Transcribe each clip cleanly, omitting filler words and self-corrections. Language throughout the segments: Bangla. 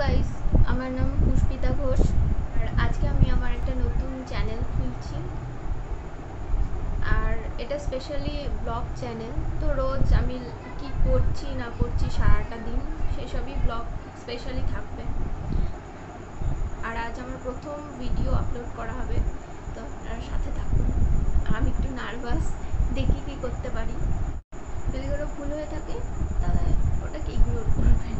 গাইস, আমার নাম পুষ্পিতা ঘোষ। আর আজকে আমি আমার একটা নতুন চ্যানেল খুলছি। আর এটা স্পেশালি ব্লগ চ্যানেল। তো রোজ আমি কি করছি না করছি সারাটা দিন সেসবই ব্লগ স্পেশালি থাকবে। আর আজ আমার প্রথম ভিডিও আপলোড করা হবে, তো আপনারা সাথে থাকুন। আমি একটু নার্ভাস, দেখি কি করতে পারি। যদি কোনো ভুল হয়ে থাকে তাহলে ওটাকে ইগনোর করবেন,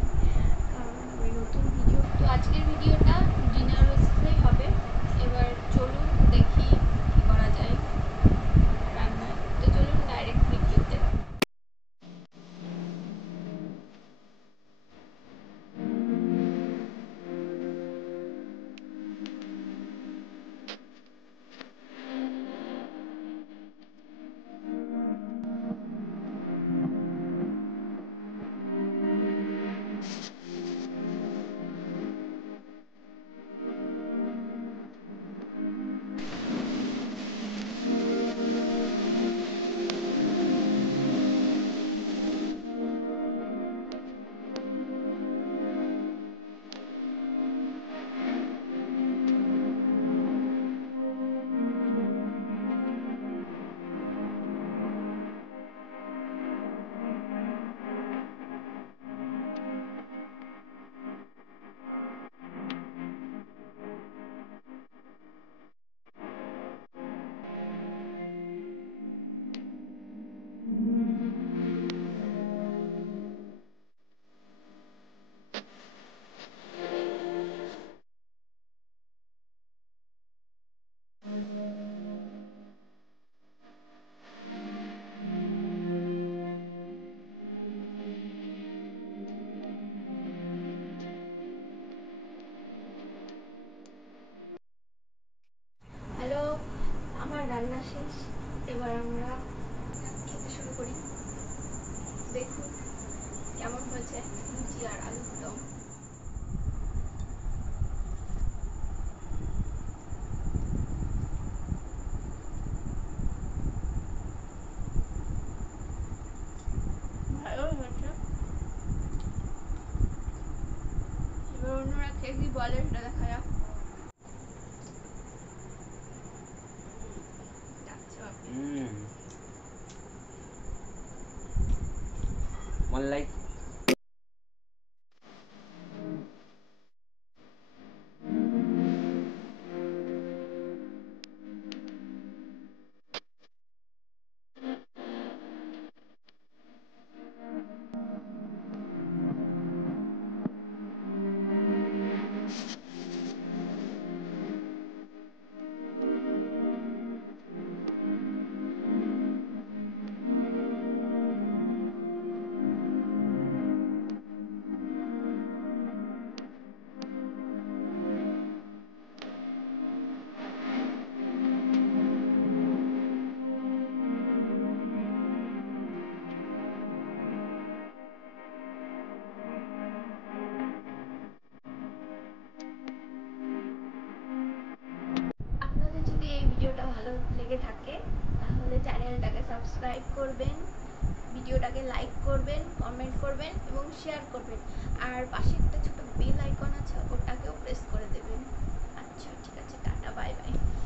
কারণ আমি নতুন ভিডিও। তো আজকের ভিডিওটা ডিনার রোস্টেই হবে। এবার চলুন দেখি কি করা যায় রান্নায়। তো চলুন ডাইরেক্ট ভিডিওতে। হ্যালো, আমার রান্না শেষ। এবার আমরা খেতে শুরু করি। দেখুন কেমন হয়েছে লুচি আর আলুর দম। ভালো হয়েছে। এবার অন্যরা খেয়ে কি বলে সেটা দেখা যাক। One like আপনাদের যদি এই ভিডিওটা ভালো লেগে থাকে তাহলে চ্যানেলটাকে সাবস্ক্রাইব করবেন, ভিডিওটাকে লাইক করবেন, কমেন্ট করবেন এবং শেয়ার করবেন। আর পাশে একটা ছোট বেল আইকন আছে, ওটাকেও প্রেস করে দেবেন। আচ্ছা ঠিক আছে, টাটা, বাই বাই।